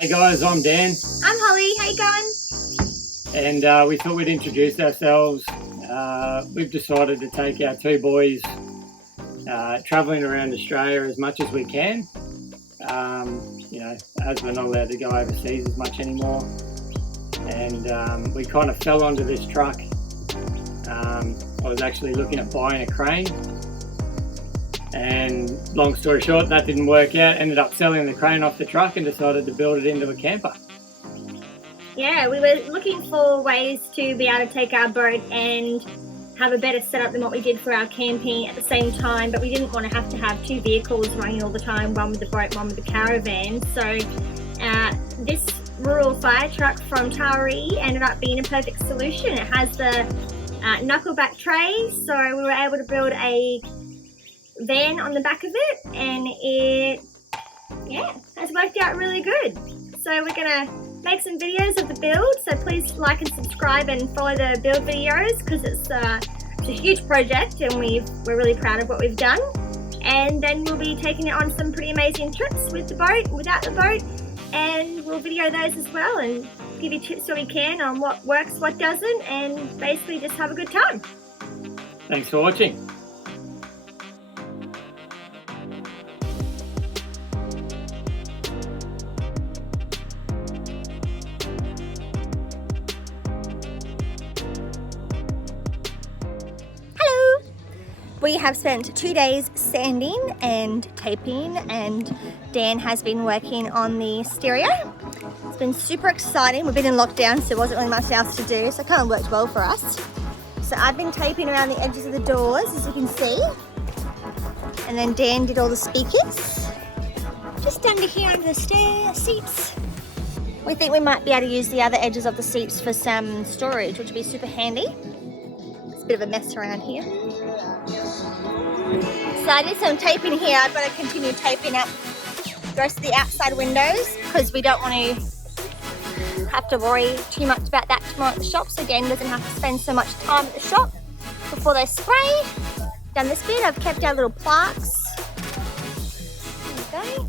Hey guys, I'm Dan. I'm Holly. How you going? And we thought we'd introduce ourselves. We've decided to take our two boys travelling around Australia as much as we can. As we're not allowed to go overseas as much anymore. And we kind of fell onto this truck. I was actually looking at buying a crane. And long story short, that didn't work out. Ended up selling the crane off the truck and decided to build it into a camper. Yeah, we were looking for ways to be able to take our boat and have a better setup than what we did for our camping at the same time, but we didn't want to have two vehicles running all the time, one with the boat, one with the caravan. So this rural fire truck from Taree ended up being a perfect solution. It has the knuckleback tray, so we were able to build a van on the back of it, and it has worked out really good. So we're gonna make some videos of the build, so please like and subscribe and follow the build videos, because it's a huge project and we're really proud of what we've done. And then we'll be taking it on some pretty amazing trips with the boat, without the boat, and we'll video those as well and give you tips where we can on what works, what doesn't, and basically just have a good time. Thanks for watching. We have spent 2 days sanding and taping, and Dan has been working on the stereo. It's been super exciting. We've been in lockdown, so there wasn't really much else to do, so it kind of worked well for us. So I've been taping around the edges of the doors, as you can see. And then Dan did all the speakers. Just under here under the seats. We think we might be able to use the other edges of the seats for some storage, which would be super handy. It's a bit of a mess around here. So I did some taping here. I've got to continue taping up the rest of the outside windows, because we don't want to have to worry too much about that tomorrow at the shop, so Dan doesn't have to spend so much time at the shop before they spray. Done this bit. I've kept our little plaques. There we go.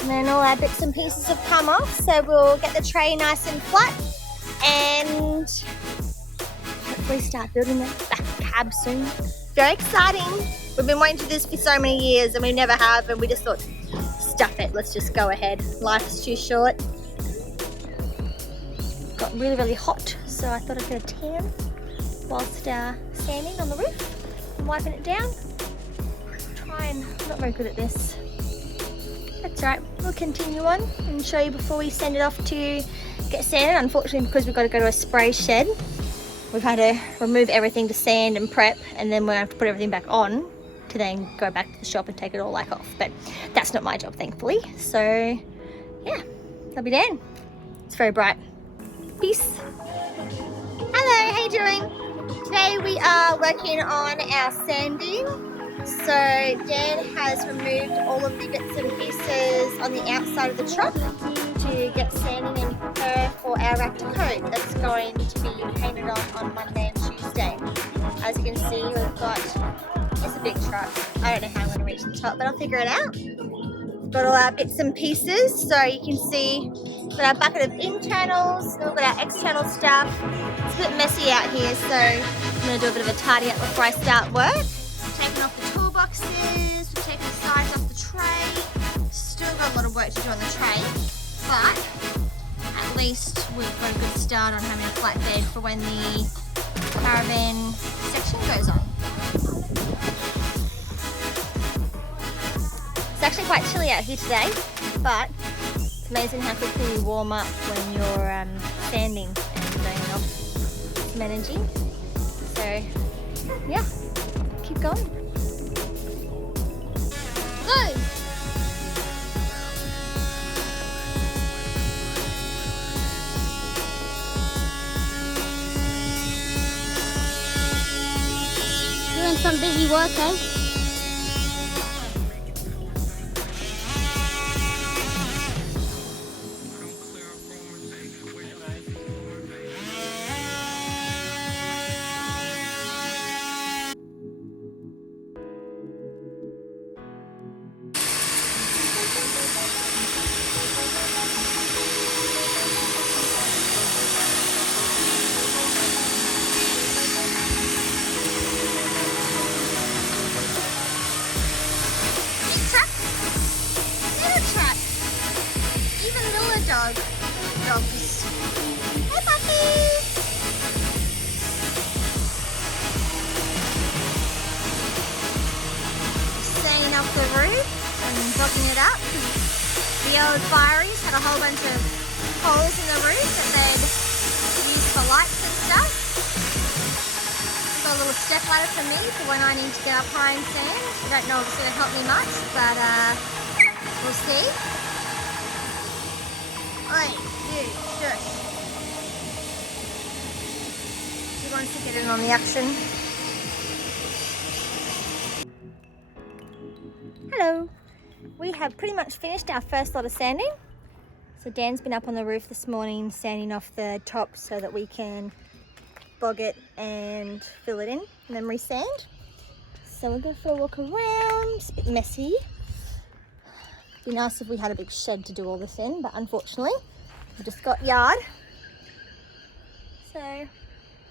And then all our bits and pieces have come off, so we'll get the tray nice and flat and hopefully start building the back cab soon. Very exciting. We've been waiting to do this for so many years and we never have, and we just thought, stuff it, let's just go ahead. Life's too short. Got really, really hot, so I thought I'd get a tan whilst sanding on the roof and wiping it down. I'm not very good at this. That's alright, we'll continue on and show you before we send it off to get sanded. Unfortunately, because we've got to go to a spray shed, we've had to remove everything to sand and prep, and then we'll have to put everything back on to then go back to the shop and take it all like off. But that's not my job, thankfully. So yeah, that'll be Dan. It's very bright. Peace. Hello, how you doing? Today we are working on our sanding. So Dan has removed all of the bits and pieces on the outside of the truck to get sanding and prepare for our Racta coat that's going to be painted on Monday and Tuesday. As you can see, we've got, it's a big truck. I don't know how I'm going to reach the top, but I'll figure it out. Got all our bits and pieces, so you can see we've got our bucket of internals, we've got our external stuff. It's a bit messy out here, so I'm going to do a bit of a tidy up before I start work. We've taken off the toolboxes, we've taken the sides off the tray. Still got a lot of work to do on the tray, but at least we've got a good start on having a flat bed for when the caravan section goes on. It's actually quite chilly out here today, but it's amazing how quickly you warm up when you're sanding and burning off some energy. So yeah, keep going. Go! Doing some busy work, eh? dog. Dog just... Hey, puppy! Seeing off the roof and blocking it up. The old fireys had a whole bunch of holes in the roof that they'd use for lights and stuff. Got a little step ladder for me for when I need to get up high and sand. I don't know if it's going to help me much, but we'll see. Oi, you, shush. She wants to get in on the action. Hello. We have pretty much finished our first lot of sanding. So Dan's been up on the roof this morning sanding off the top so that we can bog it and fill it in and then resand. So we'll go for a walk around. It's a bit messy. Be nice if we had a big shed to do all this in, but unfortunately we've just got yard. So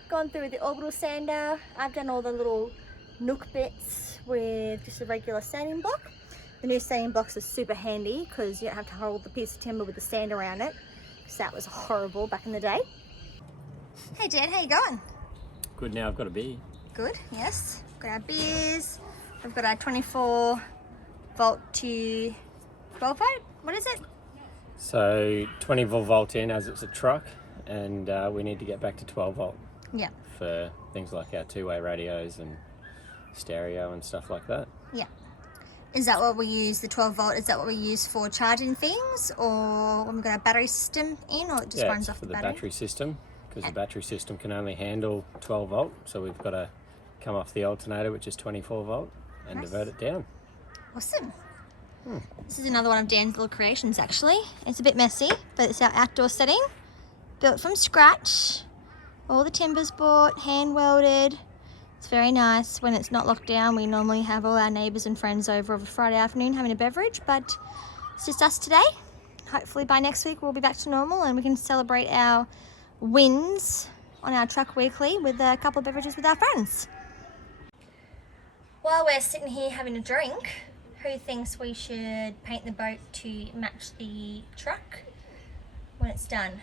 gone through with the orbital sander. I've done all the little nook bits with just a regular sanding block. The new sanding blocks are super handy because you don't have to hold the piece of timber with the sand around it, because that was horrible back in the day. Hey Dan, how you going? Good, now I've got a beer. Good, yes. We've got our beers. We've got our 24 volt to 12 volt. What is it? So 24 volt in as it's a truck, and we need to get back to 12 volt. Yeah. For things like our two-way radios and stereo and stuff like that. Yeah. Is that what we use, the 12 volt, is that what we use for charging things, or when we've got our battery system in, or it just runs off for the the battery? battery system, because the battery system can only handle 12 volt, so we've got to come off the alternator, which is 24 volt, and Nice. divert it down. Awesome. This is another one of Dan's little creations actually. It's a bit messy, but it's our outdoor setting. Built from scratch. All the timber's bought, hand welded. It's very nice. When it's not locked down, we normally have all our neighbours and friends over a Friday afternoon having a beverage, but it's just us today. Hopefully by next week we'll be back to normal and we can celebrate our wins on our truck weekly with a couple of beverages with our friends. While we're sitting here having a drink, who thinks we should paint the boat to match the truck when it's done?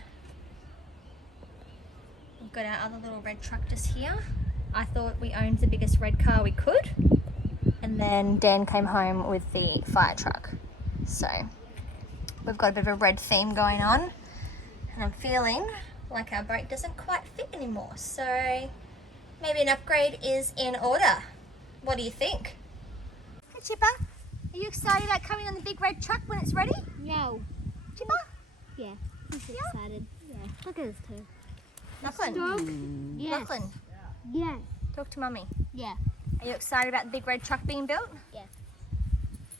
We've got our other little red truck just here. I thought we owned the biggest red car we could, and then Dan came home with the fire truck. So we've got a bit of a red theme going on, and I'm feeling like our boat doesn't quite fit anymore. So maybe an upgrade is in order. What do you think? Hey Chipper, are you excited about coming on the big red truck when it's ready? No. Chipper? Yeah. He's excited. Yeah. Look at his toe. Lachlan? Yes. Lachlan, Yes. talk to Mummy. Yeah. Are you excited about the big red truck being built? Yeah.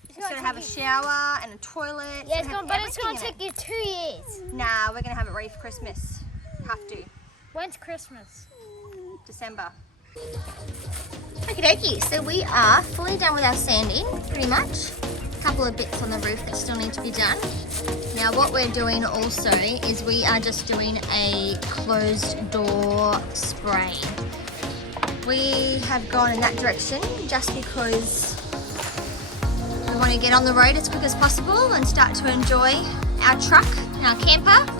It's going to have a shower and a toilet. Yeah, gonna have but it's everything gonna in take you 2 years. it. Nah, we're going to have it ready for Christmas. Have to. When's Christmas? December. Okie dokie, so we are fully done with our sanding, pretty much. A couple of bits on the roof that still need to be done. Now what we're doing also is we are just doing a closed door spray. We have gone in that direction just because we want to get on the road as quick as possible and start to enjoy our truck, our camper.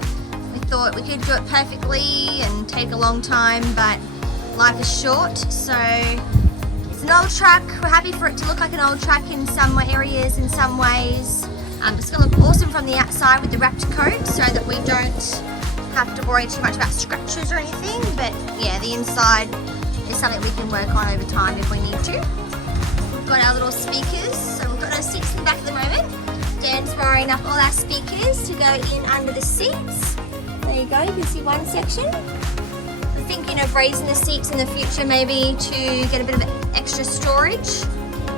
We thought we could do it perfectly and take a long time, but life is short, so it's an old truck. We're happy for it to look like an old truck in some areas, in some ways. It's going to look awesome from the outside with the wrapped coat so that we don't have to worry too much about scratches or anything, but yeah, the inside is something we can work on over time if we need to. We've got our little speakers, so we've got our seats in the back at the moment. Dan's wiring up all our speakers to go in under the seats. There you go, you can see one section. We're thinking of raising the seats in the future maybe to get a bit of extra storage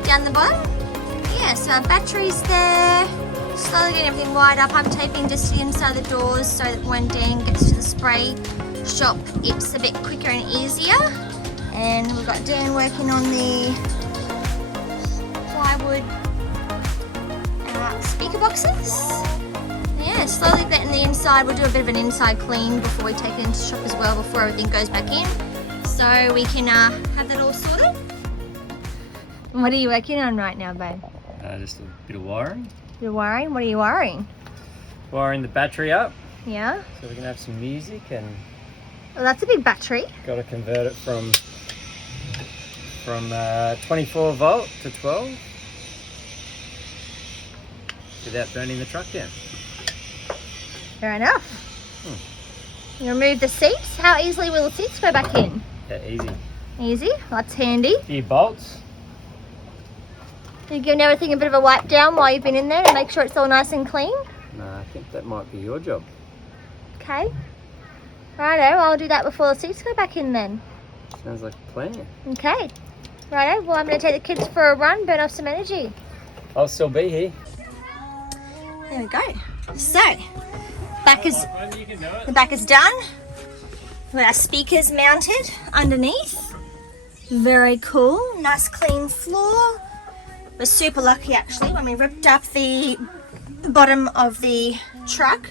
down the bottom. Yeah, so our battery's there. Slowly getting everything wired up. I'm taping just the inside of the doors so that when Dan gets to the spray shop, it's a bit quicker and easier. And we've got Dan working on the plywood speaker boxes. Yeah, slowly getting the inside. We'll do a bit of an inside clean before we take it into the shop as well, before everything goes back in. So we can have that all sorted. What are you working on right now, babe? Just a bit of wiring. You're wiring? What are you wiring? wiring the battery up Yeah. so we can have some music, and Well, that's a big battery. got to convert it from 24 volt to 12 without burning the truck down. Fair enough. You remove the seats. How easily will the seats go back in? Yeah, easy. Easy. That's handy. A few bolts. You've given everything a bit of a wipe down while you've been in there to make sure it's all nice and clean. No, I think that might be your job. Okay. Righto, I'll do that before the seats go back in then. Sounds like a plan. Okay. Righto, well I'm going to take the kids for a run, burn off some energy. I'll still be here. There we go. So, back is You can do it. the back is done. We've got our speakers mounted underneath. Very cool. Nice clean floor. We're super lucky actually when we ripped up the bottom of the truck.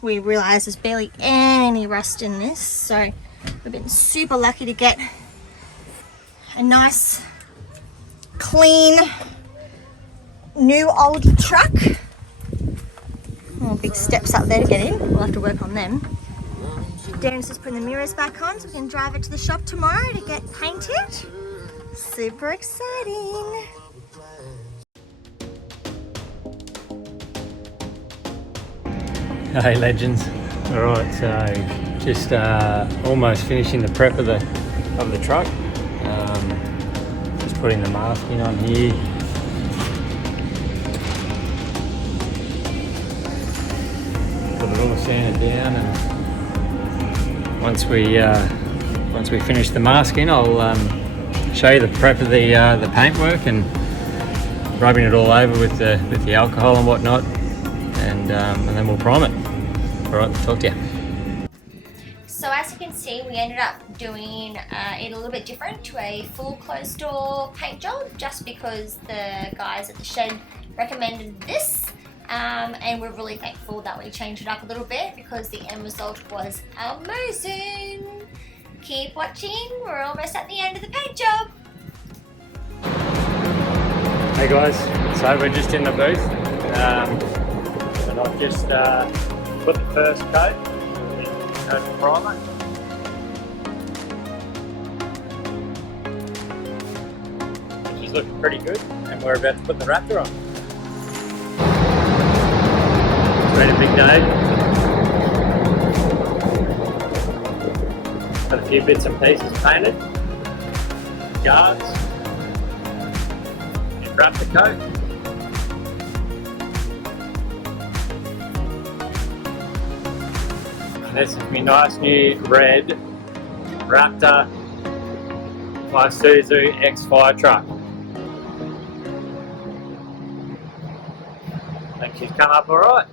We realised there's barely any rust in this, so we've been super lucky to get a nice, clean, new old truck. Oh, big steps up there to get in. We'll have to work on them. Darren's just putting the mirrors back on so we can drive it to the shop tomorrow to get painted. Super exciting. Hey legends. Alright, so just almost finishing the prep of the truck. Just putting the masking on here. Got it all sanded down, and once we finish the masking, I'll show you the prep of the paintwork and rubbing it all over with the alcohol and whatnot, and then we'll prime it. Alright, talk to you. So as you can see, we ended up doing it a little bit different to a full closed door paint job, just because the guys at the shed recommended this. And we're really thankful that we changed it up a little bit because the end result was amazing. Keep watching, we're almost at the end of the paint job. Hey guys, so we're just in the booth, and I've just put the first coat of primer. Which is looking pretty good, and we're about to put the Raptor on. It's been a big day. Got a few bits and pieces painted, guards, and wrap the coat. This is my nice new red Raptor Isuzu X Fire truck. I think she's come up alright.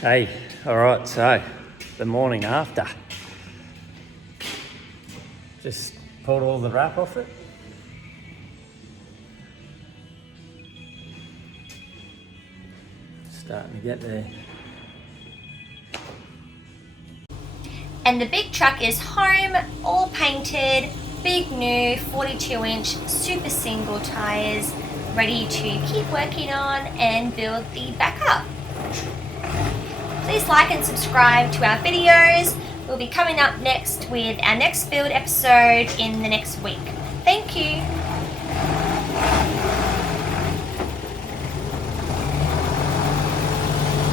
Hey, alright, so the morning after. Just pulled all the wrap off it. Starting to get there. And the big truck is home, all painted, big new 42-inch super single tyres, ready to keep working on and build the backup. Please like and subscribe to our videos. We'll be coming up next with our next build episode in the next week. Thank you.